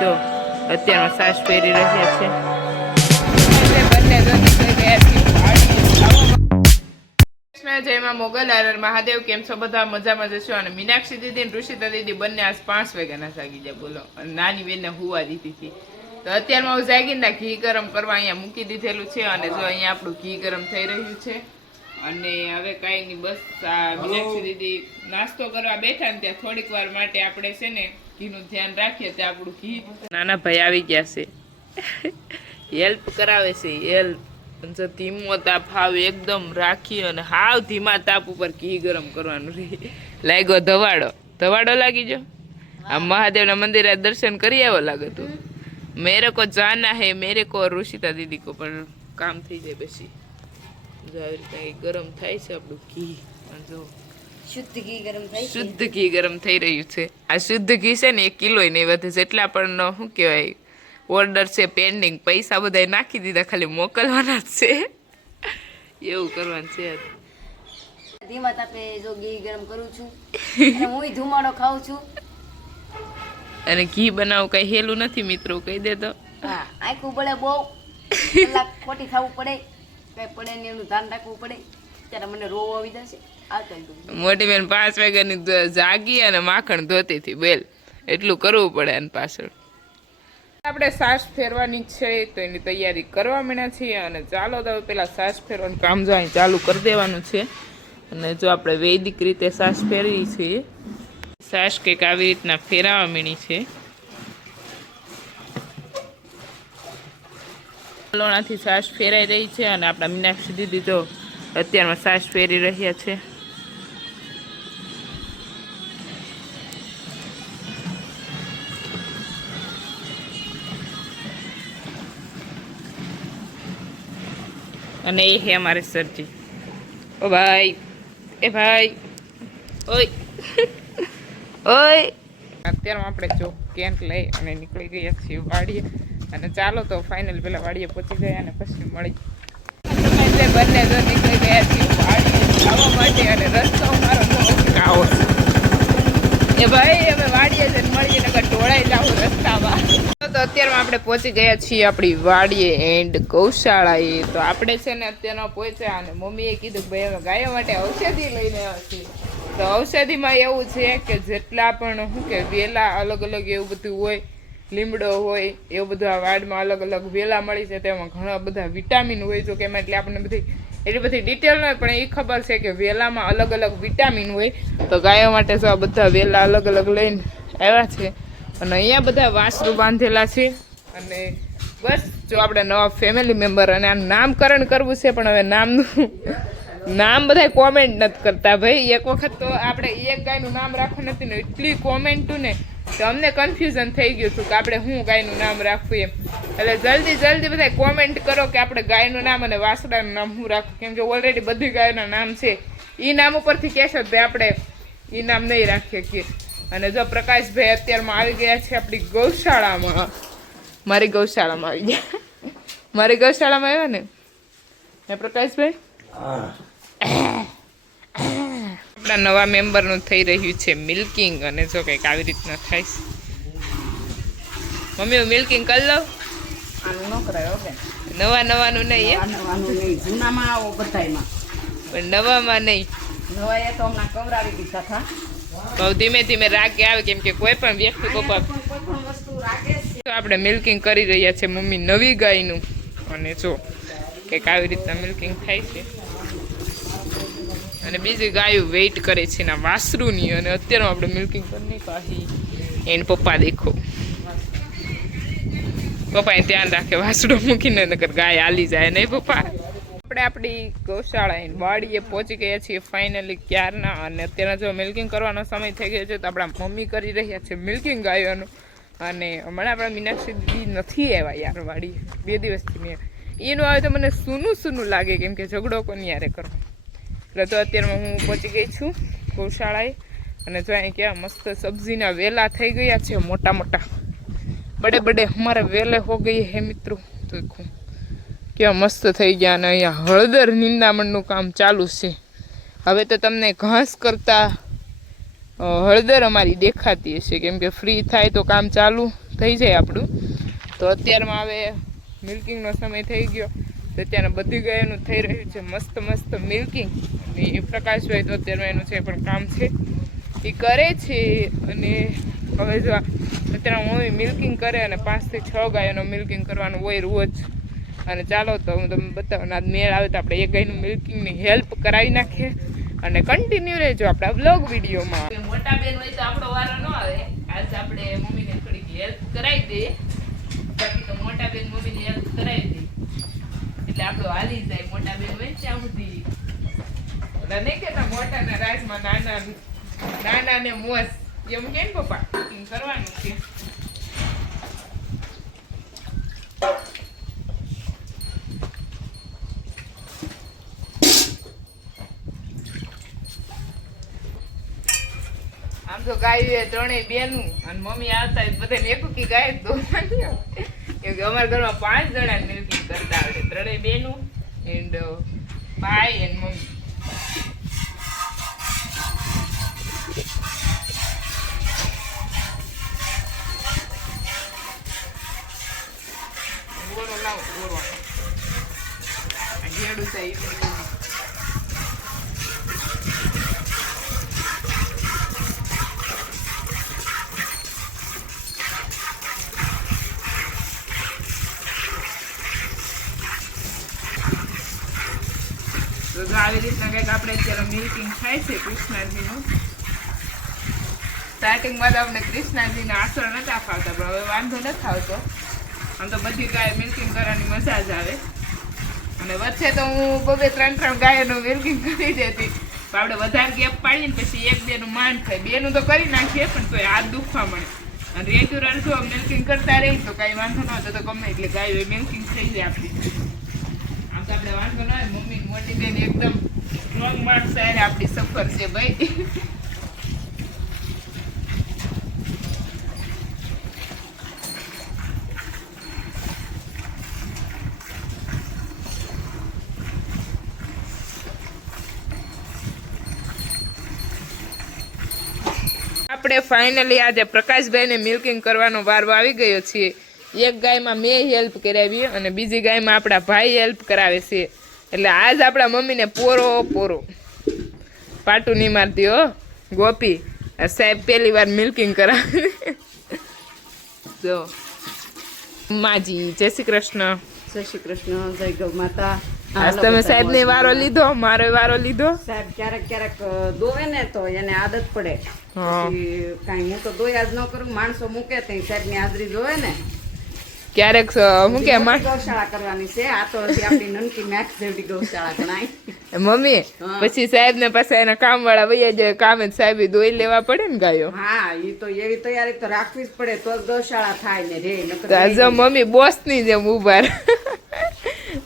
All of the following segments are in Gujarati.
જો અત્યારમાં સાસ ફેરી રહ્યા છે. બંને જયમાં મોગલ આર મહાદેવ. કેમ છો બધા? મજામાં જશો. અને મીનાક્ષી દીદી અને ઋષિતા દીદી બંને આજ 5 વાગ્યાના જાગી જાય બોલો. અને નાની બેનને હુવા દીધી હતી. તો અત્યારમાં હું જાગીને ઘી ગરમ કરવા અહીંયા મૂકી દીધેલું છે. અને જો અહીંયા આપણું ઘી ગરમ થઈ રહ્યું છે. અને હવે કાંઈ નહીં, બસ આ મીનાક્ષી દીદી નાસ્તો કરવા બેઠા ને ત્યાં થોડીક વાર માટે આપણે છે ને ઘીનું ધ્યાન રાખીએ. ત્યાં આપણું ઘી નાના ભાઈ આવી ગયા છે, હેલ્પ કરાવે છે. હેલ્પ ધીમો તાપ હાવ એકદમ રાખી અને હાવ ધીમા તાપ ઉપર ઘી ગરમ કરવાનું રહે. લાગ્યો ધવાડો, ધવાડો લાગી જો. આ મહાદેવના મંદિરે દર્શન કરી આવો લાગે તું. મેરે કો જાના હે, મેરે કો ઋષિતા દીદી કો, પણ કામ થઈ જાય પછી. જો આવી રીતે ગરમ થાય છે આપણું ઘી. જો શુદ્ધ ઘી ગરમ થાય છે. શુદ્ધ ઘી ગરમ થઈ રહ્યું છે. આ શુદ્ધ ઘી છે ને 1 કિલો નહીં વધે. જેટલા પણ શું કહેવાય ઓર્ડર છે પેન્ડિંગ, પૈસા બધા નાખી દીધા, ખાલી મોકલવાના જ છે. એવું કરવાનું છે. ધીમા તાપે જો ઘી ગરમ કરું છું અને હુંય ધુમાડો ખાઉં છું. અને ઘી બનાવવું કઈ હેલું નથી મિત્રો, કહી દે તો. હા, આખું બળે બહુ કલાક ખોટી ખાવું પડે, કઈ પડે ને એનું ધ્યાન રાખવું પડે. ત્યારે મને રોવ આવી જશે. મોટી બેન 5 વાગ્યાની જાગી અને માખણ ધોતી હતી બેલ, એટલું કરવું પડે એની પાછળ. આપણે સાસ ફેરવાની છે તો એની તૈયારી કરવા માંડ્યા છીએ. અને ચાલો તો પેલા સાસ ફેરવાનું કામ જો અહીં ચાલુ કરી દેવાનું છે. અને જો આપણે વૈદિક રીતે સાસ ફેરવી છીએ, સાસ કંઈક આવી રીતના ફેરવા માંડી છે. લોણાથી સાસ ફેરાઈ રહી છે. અને આપણા મીનાક્ષી દીદી તો અત્યારમાં સાસ ફેરી રહ્યા છે. અને એ હે અમારે સરજી. ઓ ભાઈ, એ ભાઈ, ઓય ઓય. અત્યારમાં આપણે જો કેન્ટ લઈ અને નીકળી ગયા છીએ વાડીએ. અને ચાલો તો ફાઇનલ પેલા વાડીએ પહોંચી ગયા અને પછી મળી. બંને જો નીકળી ગયા છીએ વાડીએ જવા માટે. અને રસ્તો મારો આવો એ ભાઈ, અમે વાડીએ જઈને મળીએ નકર ઢોળાઈ જાવ રસ્તામાં. તો અત્યારમાં આપણે પહોંચી ગયા છીએ આપણી વાડીએ એન્ડ ગૌશાળાએ. તો આપણે છે ને અત્યારમાં પહોંચ્યા અને મમ્મીએ કીધું કે ભાઈ અમે ગાયો માટે ઔષધિ લઈને આવ્યા છીએ. તો ઔષધિમાં એવું છે કે જેટલા પણ શું કે વેલા અલગ અલગ એવું બધું હોય, લીમડો હોય, એવું બધું આ વાડમાં અલગ અલગ વેલા મળી છે. તેમાં ઘણા બધા વિટામિન હોય. જો કે એમાં એટલે આપણને બધી એટલી બધી ડિટેલ ન હોય, પણ એ ખબર છે કે વેલામાં અલગ અલગ વિટામિન હોય. તો ગાયો માટે જો આ બધા વેલા અલગ અલગ લઈને આવ્યા છે. અને અહીંયા બધા વાસરું બાંધેલા છે. અને બસ જો આપણે નવા ફેમિલી મેમ્બર, અને આનું નામકરણ કરવું છે, પણ હવે નામ બધા કોમેન્ટ નથી કરતા ભાઈ. એક વખત તો આપણે એક ગાયનું નામ રાખવું નથી ને એટલી કોમેન્ટું ને તો અમને કન્ફ્યુઝન થઈ ગયું હતું કે આપણે શું ગાયનું નામ રાખવું એમ. એટલે જલ્દી બધા કોમેન્ટ કરો કે આપણે ગાયનું નામ અને વાસડાનું નામ શું રાખવું. કેમ કે ઓલરેડી બધી ગાયોના નામ છે. એ નામ ઉપરથી કહેશો ભાઈ આપણે એ નામ નહીં રાખીએ કે. અને જો પ્રકાશભાઈ અત્યારમાં આવી ગયા છે આપણી ગૌશાળામાં. મારી ગૌશાળામાં આવી ગયા. મારી ગૌશાળામાં આવ્યા ને પ્રકાશભાઈ. આપણા નવા મેમ્બરનું થઈ રહ્યું છે મિલ્કિંગ. અને જો કંઈક આવી રીતના થાય છે. મમ્મી હું મિલ્કિંગ કરી લઉં. નવાનું નહીં, જૂનામાં આવો બધાયમાં, પણ નવામાં નહીં. નવા એ તો હમણાં કવરાવી દીધા હતા. બહુ ધીમે ધીમે રાખે આવે, કેમ કે કોઈ પણ વ્યક્તિ પપ્પા આપણે મિલ્કિંગ કરી રહ્યા છે મમ્મી નવી ગાયનું. અને જો કંઈક આવી રીતના મિલ્કિંગ થાય છે. અને બીજી ગાયો વેઇટ કરે છે એના વાસરુની. અને અત્યારે આપણે મિલ્કિંગ કરી પાછી એને પપ્પા દેખો, પપ્પાએ ધ્યાન રાખે વાસડો મૂકીને, નકર ગાય હાલી જાય નહીં પપ્પા. આપણે આપણી ગૌશાળા વાડીએ પહોંચી ગયા છીએ ફાઇનલી ક્યારના. અને અત્યારે જો મિલ્કિંગ કરવાનો સમય થઈ ગયો છે તો આપણા મમ્મી કરી રહ્યા છે મિલ્કિંગ ગાયોનું. અને હમણાં આપણા મીનાક્ષી દીદી નથી આવ્યા યાર વાડીએ 2 દિવસથી. મેં એનું આવે તો મને સૂનું લાગે, કેમ કે ઝઘડો કોની યારે કરો. એટલે તો અત્યારમાં હું પહોંચી ગઈ છું ગૌશાળાએ. અને જો અહીં કેવા મસ્ત સબ્જીના વેલા થઈ ગયા છે, મોટા મોટા બડે અમારે વેલે હો ગઈ હે મિત્રો. તો કેવા મસ્ત થઈ ગયા. અને અહીંયા હળદર નિંદામણનું કામ ચાલુ છે. હવે તો તમને ઘાસ કરતા હળદર અમારી દેખાતી હશે, કેમ કે ફ્રી થાય તો કામ ચાલુ થઈ જાય આપણું. તો અત્યારમાં હવે મિલ્કિંગનો સમય થઈ ગયો, તો અત્યારે બધી ગાયોનું થઈ રહ્યું છે મસ્ત મસ્ત મિલ્કિંગ. અને પ્રકાશભાઈ તો અત્યારમાં એનું જે પણ કામ છે એ કરે છે. અને હવે જો અત્યારે મમ્મી મિલ્કિંગ કરે અને 5 થી 6 ગાયોનું મિલ્કિંગ કરવાનું હોય રોજ. અને ચાલો તો હું તમને બતાવું, આ મેળ આવે તો આપણે એક ગાયનું મિલ્કિંગની હેલ્પ કરાવી નાખીએ અને કન્ટિન્યુ રહેજો આપણા બ્લોગ વિડીયોમાં. મોટા બેન હોય તો આપણો વારો ન આવે, આજ આપણે મમ્મીને થોડીક હેલ્પ કરાવી દઈએ. બાકી તો મોટા બેન મમ્મીની હેલ્પ કરાવી દઈએ એટલે આપણો હાલી જાય. મોટા બેન હોય ત્યાં સુધી ઓલા નહીં કેતા મોટાના રાજમાં નાના ને મોજ, એમ કે ને પપ્પા કરવાનું છે. આમ તો ગાય ત્રણેય બેનું અને મમ્મી આવતા બધાને એકુકી ગાય જ દોવાની આવે. કેમ કે અમારા ઘરમાં 5 જણા મિલ્કિંગ કરતા આવડે, ત્રણેય બેનું એન્ડ ભાઈ એન્ડ મમ્મી. ઓરો લાવો ઓરો ઘેડું થાય તો આવી રીતના કંઈક આપણે અત્યારે મિલ્કિંગ થાય છે કૃષ્ણાજીનું. સ્ટાર્ટિંગમાં તો આપણે કૃષ્ણાજીના આસર નતા ખાવતા, પણ હવે વાંધો નથી આવતો. આમ તો બધી ગાય મિલ્કિંગ કરવાની મજા જ આવે. અને વચ્ચે તો હું 2-3 ગાયોનું મિલ્કિંગ કરી દેતી, પણ આપણે વધારે ગેપ પાડીને પછી 1-2 નું માંડ થાય. 2 નું તો કરી નાખીએ પણ તો હાથ દુખવા મળે. અને રેગ્યુલર જો મિલ્કિંગ કરતા રહી તો કાંઈ વાંધો ન હતો, તો ગમે એટલે ગાયો મિલ્કિંગ થઈ જાય આપણી. આમ તો આપણે વાંધો ના હોય, મમ્મી મોટી બેન એકદમ સ્ટ્રોંગ માણસ છે, આપણી સફર છે ભાઈ. આપણે ફાઇનલી આજે પ્રકાશભાઈને મિલ્કિંગ કરવાનો વારો આવી ગયો છે. એક ગાયમાં મેં હેલ્પ કરાવી અને બીજી ગાયમાં આપણા ભાઈ હેલ્પ કરાવે છે. એટલે આજ આપણા મમ્મીને પોરો પાટું નહીં મારતી હો ગોપી. સાહેબ પહેલી વાર મિલ્કિંગ કરાવે. તો માજી જય શ્રી કૃષ્ણ. જય શ્રી કૃષ્ણ, જય ગૌ માતા. આજ તમે સાહેબ ને વારો લીધો, મારો વારો લીધો. સાહેબ ક્યારેક દોવે ને તો એને આદત પડે, પછી કાંઈ હું તો દોયા જ ન કરું. માણસો મૂકે તો સાહેબ ની હાજરી જોવે ને. ક્યારેક હું કે ગૌશાળા કરવાની છે. આ તો આપણી નનકી મેક્સ જેવી ગૌશાળા ગણાય. મમ્મી પછી સાહેબ ને પાસે એના કામ વાળા વૈયા જાય, કામે સાહેબ દોઈ લેવા પડે ને ગાયો. હા, એ તો એવી તૈયારી તો રાખવી જ પડે, તો ગૌશાળા થાય ને રે. મમ્મી બોસ ની જેમ ઉભા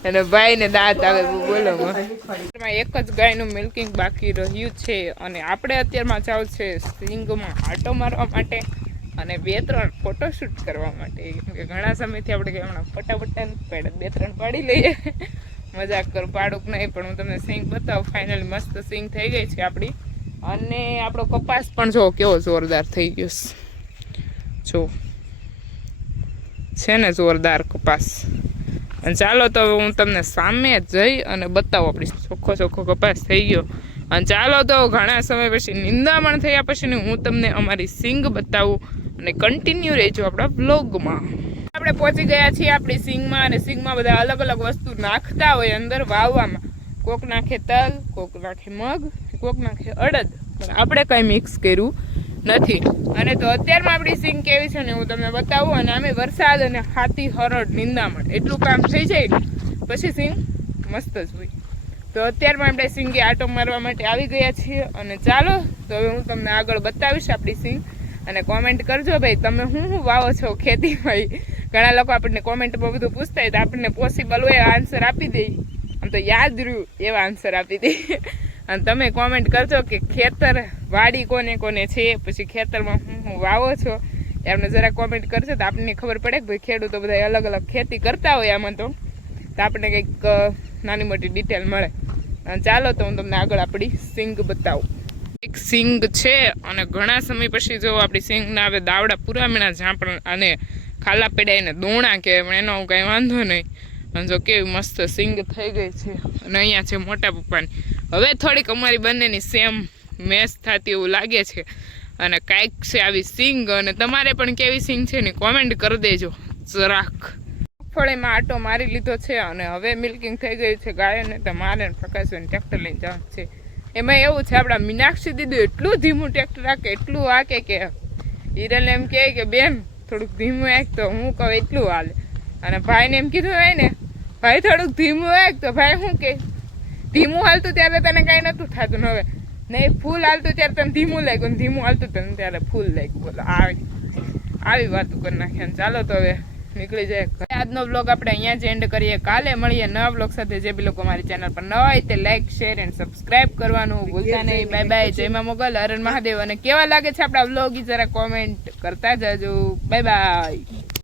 અને ભાઈ ને દાંત આવે બોલો. એક જ ગાયનું મિલ્કિંગ બાકી રહ્યું છે અને આપણે અત્યારમાં જાવ છે સિંગમાં આટો મારવા માટે અને 2-3 ફોટોશૂટ કરવા માટે. કેમ કે ઘણા સમયથી આપણે હમણાં ફટાફટ 2-3 પાડી લઈએ. મજાક કરું, પાડુક નહીં, પણ હું તમને સિંગ બતાવું. ફાઇનલી મસ્ત સિંગ થઈ ગઈ છે આપણી. અને આપણો કપાસ પણ જો કેવો જોરદાર થઈ ગયો જો છે ને, જોરદાર કપાસ. અને ચાલો તો હું તમને સામે જઈ અને બતાવું આપણી ચોખ્ખો કપાસ થઈ ગયો. અને ચાલો તો ઘણા સમય પછી નિંદામણ થયા પછી હું તમને અમારી સિંગ બતાવું અને કન્ટિન્યુ રહેજો આપણા બ્લોગમાં. આપણે પહોંચી ગયા છીએ આપણી સિંગમાં અને સિંગમાં બધા અલગ અલગ વસ્તુ નાખતા હોય અંદર વાવવામાં. કોક નાખે તલ, કોક નાખે મગ, કોક નાખે અડદ, પણ આપણે કંઈ મિક્સ કર્યું નથી. અને તો અત્યારમાં આપણી સિંગ કેવી છે ને હું તમને બતાવું. અને આમે વરસાદ અને હાથી હરડ નિંદામણ એટલું કામ થઈ જાય ને પછી સિંગ મસ્ત જ હોય. તો અત્યારમાં આપણે સિંગે આટો મારવા માટે આવી ગયા છીએ. અને ચાલો તો હવે હું તમને આગળ બતાવીશ આપણી સિંગ. અને કોમેન્ટ કરજો ભાઈ તમે શું વાવો છો ખેતીમાં. ઘણા લોકો આપણને કોમેન્ટમાં બધું પૂછતા હોય તો આપણને પોસિબલ હોય આન્સર આપી દઈએ. આમ તો યાદ રહ્યું એવા આન્સર આપી દઈએ. અને તમે કોમેન્ટ કરજો કે ખેતર વાડી કોને કોને છે, પછી ખેતરમાં હું વાવો છો એ આપણે જરા કોમેન્ટ કરજો તો આપણને ખબર પડે કે ભાઈ ખેડૂતો બધા અલગ અલગ ખેતી કરતા હોય આમાં, તો આપણને કંઈક નાની મોટી ડિટેલ મળે. અને ચાલો તો હું તમને આગળ આપણી સિંગ બતાવું. એક સિંગ છે અને ઘણા સમય પછી જો આપણી સિંગના હવે દાવડા પૂરા મીણા ઝાંપણ અને ખાલા પેડાઈને દોણા કહેવાય પણ એનો કાંઈ વાંધો નહીં. અને જો કેવી મસ્ત સિંગ થઈ ગઈ છે. અને અહીંયા છે મોટા પપ્પાની. હવે થોડીક અમારી બંનેની સેમ મેચ થતી એવું લાગે છે. અને કાંઈક છે આવી સિંગ. અને તમારે પણ કેવી સિંગ છે ને કોમેન્ટ કરી દેજો જરાક. મગફળીમાં આટો મારી લીધો છે અને હવે મિલ્કિંગ થઈ ગયું છે ગાયોને. તો મારે પ્રકાશભાઈ ટ્રેક્ટર લઈને જવાનું છે. એમાં એવું છે આપણા મીનાક્ષી દીદી એટલું ધીમું ટ્રેક્ટર રાખે, એટલું હાકે કે હિરલ એમ કહે કે બેન થોડુંક ધીમું હાક, તો હું કહું એટલું હાલે. અને ભાઈને એમ કીધું હોય ને ભાઈ થોડુંક ધીમું હાક, તો ભાઈ શું કે ધીમું હાલતું ત્યારે તને કાંઈ નહોતું થતું ને હવે નહીં ફૂલ હાલતું ત્યારે તને ધીમું લાગ્યું, ધીમું હાલતું તને ત્યારે ફૂલ લાગ્યું. બોલો આવી વાતો કરી નાખીએ. ચાલો તો હવે નીકળી જાય. આજનો બ્લોગ આપણે અહીંયા જ એન્ડ કરીએ. કાલે મળીએ નવા બ્લોગ સાથે. જે બી લોકો મારી ચેનલ પર નવા હોય તે લાઈક શેર એન્ડ સબસ્ક્રાઇબ કરવાનું ભૂલતા નહીં. Bye bye. જય મા મોગલ, હર હર મહાદેવ. અને કેવા લાગે છે આપણા બ્લોગ એ જરા કોમેન્ટ કરતા જજો. Bye bye.